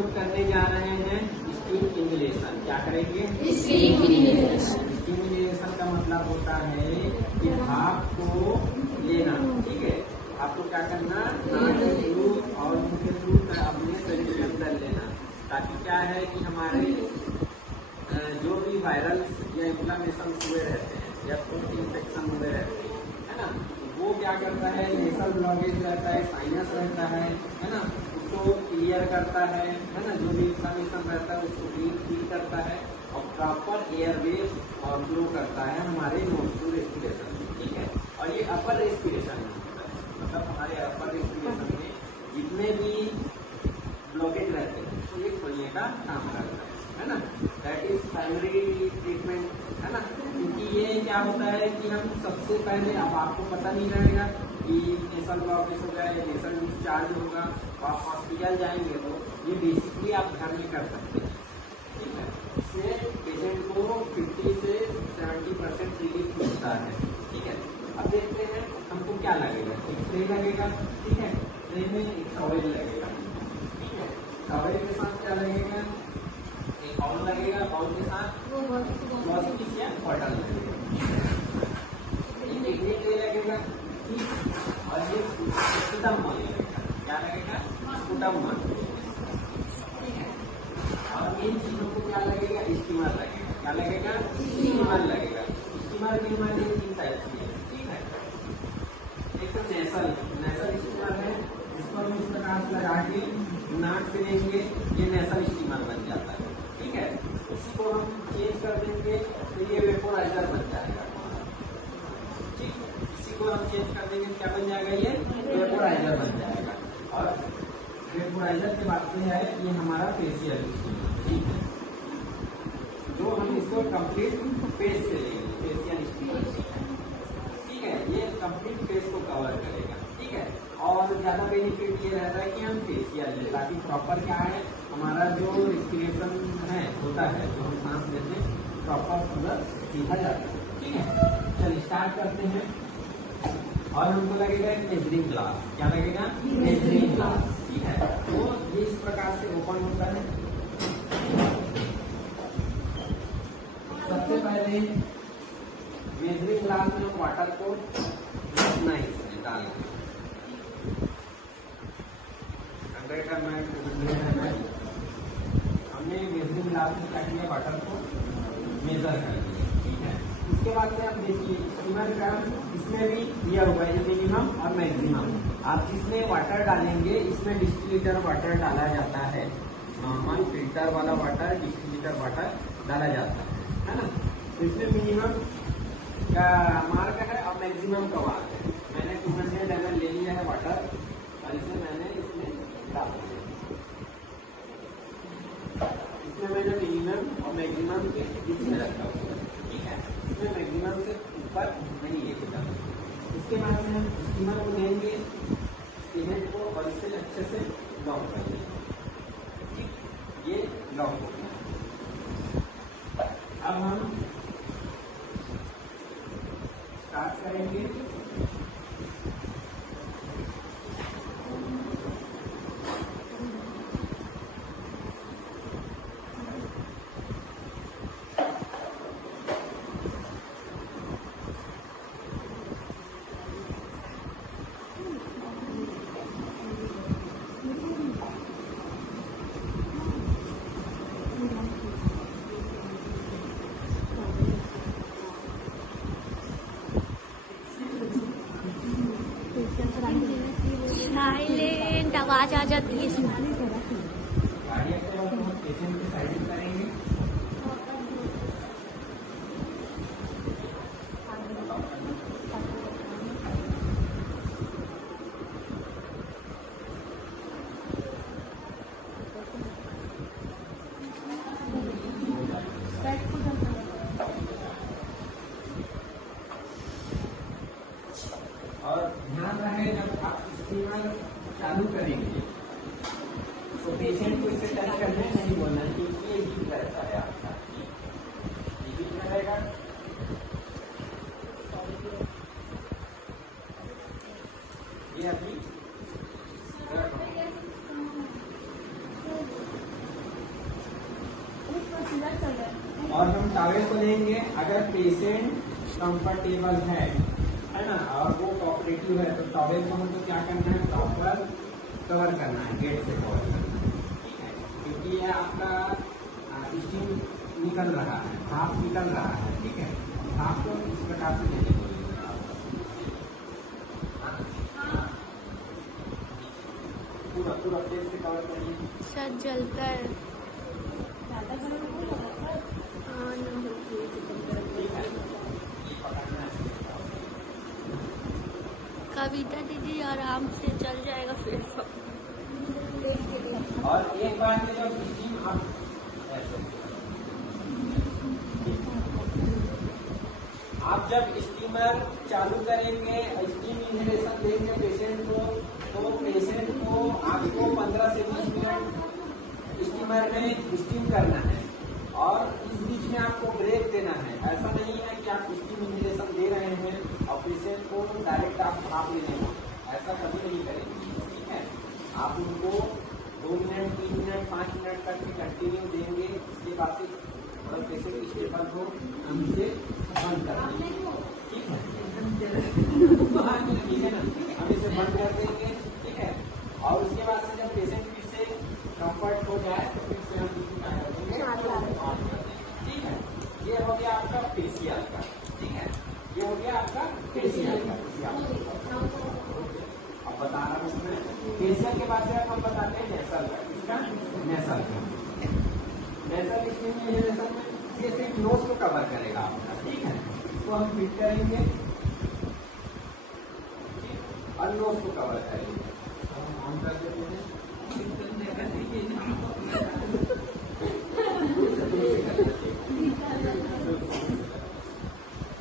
लोग करने जा रहे हैं स्टीम इन्हेलेशन। क्या करेंगे? Steam inhalation. स्टीम इन्हेलेशन का मतलब होता है कि भाप को लेना। ठीक है, आपको क्या करना, नाक के थ्रू और मुंह के थ्रू अपने शरीर के अंदर लेना, ताकि क्या है कि हमारे जो भी वायरल या इन्फ्लेमेशन हुए रहते हैं या फूड इन्फेक्शन हुए रहते हैं, है ना, वो क्या करता है, नेसल ब्लॉकेज रहता है, साइनस रहता है ना, उसको क्लियर करता है ना, जो भी इन्फ्लेमेशन रहता है उसको क्लीन करता है और प्रॉपर एयरवेज और फ्लो करता है हमारे नोस्ट्रल रेस्पिरेशन। ठीक है, और ये अपर रेस्पिरेशन में होता है, मतलब हमारे अपर रेस्पिरेशन में जितने भी ब्लॉकेज रहते हैं तो ये खोलने का काम करता है ना। दैट इज प्राइमरी ट्रीटमेंट, है ना। क्योंकि ये क्या होता है कि हम सबसे पहले, अब आपको पता नहीं रहेगा कि नेसल ब्लॉकेज होगा या नेसल डिस्चार्ज होगा, आप हॉस्पिटल जाएंगे तो ये बेसिकली आप घर में कर सकते हैं। ठीक है, इससे पेशेंट को 50 से 70% रिलीफ मिलता है। ठीक है, अब देखते हैं हमको क्या लगेगा। एक स्प्रे लगेगा, ठीक है, स्प्रे में एक टॉवेल लगेगा, ठीक है, टॉवेल के साथ क्या लगेगा, एक बाउल लगेगा, बाउल के साथ ग्लॉस या बॉटल लगेगा, एक ये लगेगा, ठीक, और ये स्पुटम लगेगा। क्या लगेगा? स्पुटम। ठीक है, और इन चीजों को क्या लगेगा? स्टीमर लगेगा। क्या लगेगा? स्टीमर लगेगा। स्टीमर के हमारे 3 टाइप की है। ठीक है, एक तो नेसल स्टीमर है, इसको हम इस प्रकार से लगा के नाक से लेंगे, ये नेसल स्टीमर बन जाता है। ठीक है, इसी को हम चेंज कर देंगे तो ये वेपोराइजर बन जाएगा। ठीक, इसी को हम चेंज कर देंगे, क्या बन जाएगा? ये वेपोराइजर बन जाएगा। और वेपोराइजर के बाद से है ये हमारा फेशियल स्टीमर। ठीक है, जो हम इसको कंप्लीट फेस से लेंगे, फेशियल स्टीमर। ठीक है, ये कंप्लीट फेस को कवर करेगा। ठीक है, और ज्यादा बेनिफिट ये रहता है कि हम फेशियल लें, ताकि प्रॉपर क्या है, हमारा जो रेस्पिरेशन है होता है, जो हम सांस लेते हैं, प्रॉपर पूरा सीखा जाता है। ठीक है, चलिए स्टार्ट करते हैं। और हमको लगेगा एक मेजरिंग ग्लास। क्या लगेगा? Measuring glass. ठीक है, तो ये इस प्रकार से ओपन होता है। सबसे पहले मेजरिंग ग्लास में वाटर को रखना है, इसमें डालना है। हमने मेजरिंग ग्लास में क्या किया, वाटर को मेजर कर दिया। ठीक है, इसके बाद से आप देखिए स्टीमर का इसमें भी दिया हुआ है मिनिमम और मैक्सिमम। आप जिसमें वाटर डालेंगे, इसमें डिस्टिलेटर वाटर डाला जाता है, नॉर्मल फिल्टर वाला वाटर, डिस्टिलेटर वाटर डाला जाता है ना। तो इसमें मिनिमम का मार्क है और मैक्सिमम का मार्क है। मैंने 200 ml ले लिया है वाटर और इसे मैंने इसमें डाल दिया। इसमें मैंने मिनिमम और मैक्सिमम के बीच में रखा हुआ है। ठीक है, इसमें मैक्सिमम से ऊपर नहीं लेके जाना। इसके बाद में हम स्टीमर को लेंगे, सीमेंट को और इसे अच्छे से लॉक कर देंगे। ठीक, ये लॉक हो गया। अब हम स्टार्ट करेंगे। साइलेंट आवाज आ जाती है इसमें। और ध्यान रहे जब आप स्टीमर चालू करेंगे तो पेशेंट को इसे टच करने नहीं बोलना, क्योंकि ये हीट रहता है आपका, हीट रहेगा। ये अभी और हम टॉवेल को लेंगे अगर पेशेंट कंफर्टेबल है ना, और वो कोऑपरेटिव है, तो टॉवेल को हमको क्या करना है, प्रॉपर कवर करना है, गेट से कवर करना है, ठीक है। क्योंकि ये आपका स्टीम निकल रहा है, भाप निकल रहा है, ठीक है। भाप को इस प्रकार से देने बोलेंगे पूरा पूरा प्लेट से कवर करिए। सर जलता है। हाँ ना। ठीक है, ये पकड़ना है। कविता दीदी आराम से चल जाएगा फिर तो। और एक बार में जब स्टीम आप ऐसे आप जब स्टीमर चालू करेंगे, स्टीम इनहेलेशन देंगे पेशेंट को, तो पेशेंट को आपको 15 से 20 मिनट स्टीमर में स्टीम करना है, और इस बीच में आपको ब्रेक देना है। ऐसा नहीं है कि आप स्टीम इनहेलेशन दे रहे हैं और पेशेंट को डायरेक्ट आप भाप लेने हो, ऐसा कभी नहीं करेंगे, ठीक है। आप उनको 2 मिनट, 3 मिनट, 5 मिनट तक कंटिन्यू देंगे। इसके बाद से और पेशेंट स्टेबल हो, हम इसे बंद कर देंगे, ठीक है। ठीक है ना, हम इसे बंद कर देंगे, ठीक है। और उसके बाद से जब पेशेंट फिर से कंफर्ट हो जाए तो फिर से हम इसको क्या कर देंगे, ऑन कर देंगे, ठीक है। ये हो गया आपका फेशियल का, ठीक है। ये हो गया आपका फेशियल का। अब बता रहा हूँ इसमें फेशियल के बाद से हम बताते हैं नेसल का। इसका नेसल का, नेसल स्टीम इनहेलेशन में ये सिर्फ नोज को कवर करेगा आपका, ठीक है। इसको हम फिट करेंगे और नोज को कवर करेंगे। हम ऑन कर देते हैं,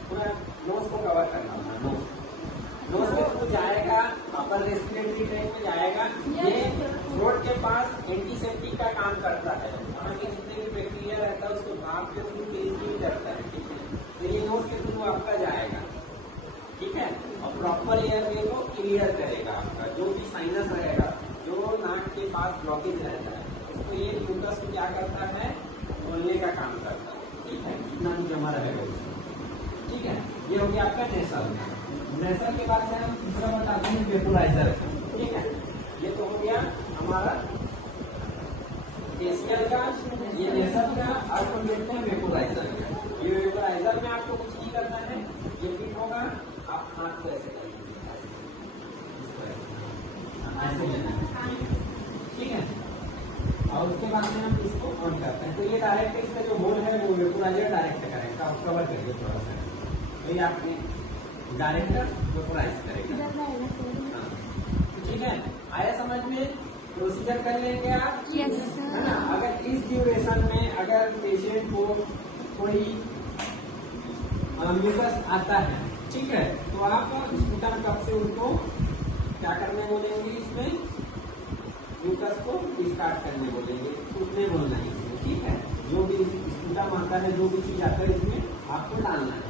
पूरा नोज को कवर करना होगा। नोज के थ्रू जाएगा, अपर रेस्पिरेटरी ट्रैक्ट में जाएगा। ये थ्रोट के पास एंटीसेप्टिक का काम करता है, वहाँ के जितने भी बैक्टीरिया रहता है उसको भाप के थ्रू क्लीन करता है, ठीक है। तो ये नोज के थ्रू आपका जाएगा, ठीक है। और प्रॉपर एयरवे को क्लियर करेगा आपका, जो भी साइनस रहेगा, जो नाक के पास ब्लॉकेज रहता है, उसको ये म्यूकस को क्या करता है, खोलने का काम करता है, ठीक है। जितना भी जमा रहेगा उसको, ठीक है। ये हो गया आपका नेसल। नेसल के बाद से हम दूसरा बताते हैं वेपोराइजर, ठीक है। ये तो हो गया हमारा फेशियल का, ये नेसल का। अब हम देखते हैं वेपोराइजर का। ये वेपोराइजर में आपको कुछ नहीं करना है, ये फिट होगा, आप हाथ को ऐसे करेंगे, ऐसे लेना है, ठीक है। और उसके बाद में हम इसको ऑन करते हैं, तो ये डायरेक्ट इसका जो होल है वो वेपोराइजर डायरेक्ट करेगा, आप कवर करिए थोड़ा सा, तो ये आपने डायरेक्ट वेपोराइज करेगा, ठीक है। आया समझ में? प्रोसीजर कर लेंगे आप, यस है ना। अगर इस ड्यूरेशन में अगर पेशेंट को कोई म्यूकस आता है, ठीक है, तो आप स्पूटम कप से उनको क्या करने बोलेंगे, इसमें म्यूकस को डिस्कार्ड करने बोलेंगे, छूटने बोलना है इसमें, ठीक है। जो भी स्पूटम आता है, जो भी चीज आता है, इसमें आपको डालना है,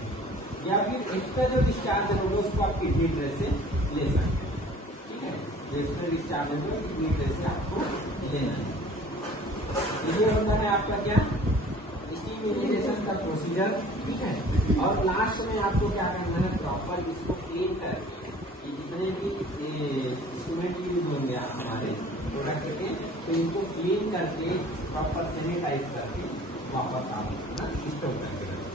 या फिर एक्स्ट्रा जो डिस्चार्ज होगा उसको आप किडनी ड्रेस से ले सकते हैं, ठीक है। जो एक्स्ट्रा डिस्चार्ज होगा किडनी ड्रेस से आपको लेना है। ये होता है आपका क्या, स्टीम इनहेलेशन का प्रोसीजर, ठीक है। और लास्ट में आपको क्या करना है, प्रॉपर इसको क्लीन करके, ये जितने भी इंस्ट्रूमेंट यूज होंगे हमारे प्रोडक्ट के, तो इनको क्लीन करके प्रॉपर सैनिटाइज करके वापस आप स्टोर करके रखें,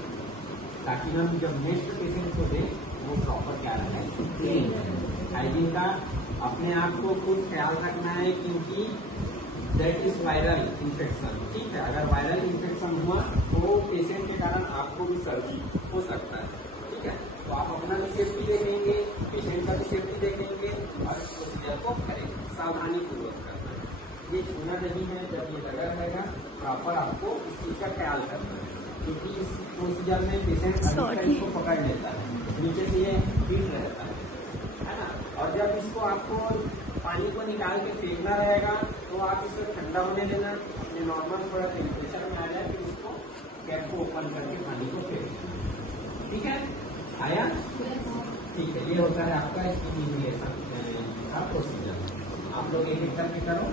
ताकि हम जब नेक्स्ट पेशेंट को दें वो प्रॉपर क्या रहे, क्लीन रहे। हाइजीन का अपने आप को खुद ख्याल रखना है, क्योंकि दैट इज वायरल इन्फेक्शन, ठीक है। अगर वायरल इन्फेक्शन हुआ तो पेशेंट के कारण आपको भी सर्दी हो सकता है, ठीक है। तो आप अपना भी सेफ्टी देखेंगे, पेशेंट का भी सेफ्टी देखेंगे और इस प्रोसीजर को करेंगे, सावधानी पूर्वक करना है। ये छूना नहीं है, जब ये लगा रहेगा प्रॉपर आपको इस चीज का ख्याल करना है, क्योंकि इस प्रोसीजर में पेशेंट इसको पकड़ लेता है, नीचे से ये फिट रहता है ना। और जब इसको आपको पानी को निकाल के फेंकना रहेगा, तो आप इसको ठंडा होने देना, अपने नॉर्मल थोड़ा टेम्परेचर में आ जाए, फिर इसको कैप को ओपन करके पानी को फेंक देना, ठीक है। आया, ठीक है। ये होता है आपका स्टीम इनहेलेशन का प्रोसीजर। आप लोग एक एक करके करो।